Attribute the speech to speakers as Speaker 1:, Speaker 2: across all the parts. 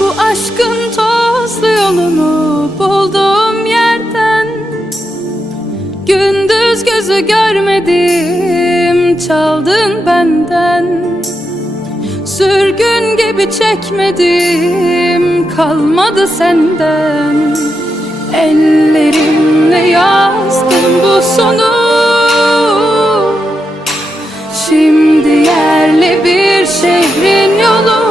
Speaker 1: Bu aşkın tozlu yolunu bulduğum yerden Gündüz gözü görmedim çaldın benden. Sürgün gibi çekmedim kalmadı senden. Ellerimle yazdım bu sonu. Şimdi yerli bir şehrin yolu.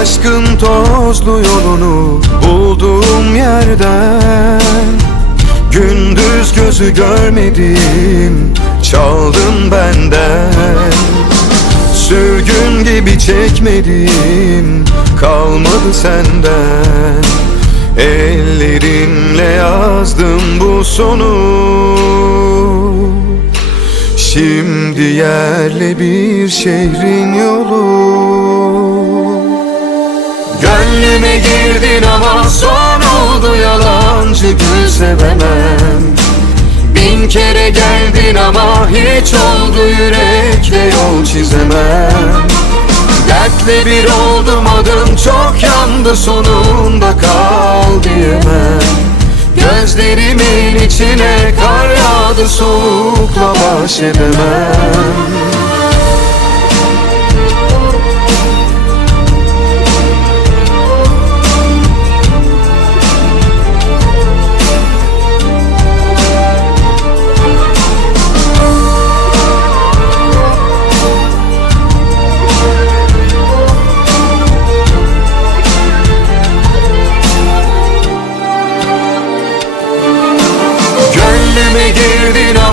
Speaker 2: Aşkın tozlu yolunu bulduğum yerden Gündüz gözü görmedim çaldın benden. Sürgün gibi çekmedim kalmadı senden. Ellerimle yazdım bu sonu. Şimdi yerle bir şehrin yolu girdin ama son oldu yalancı gül sevemem. Bin kere geldin ama hiç oldu yürekle yol çizemem. Dertle bir oldum adım çok yandı sonunda kal diyemem. Gözlerimin içine kar yağdı soğukla baş edemem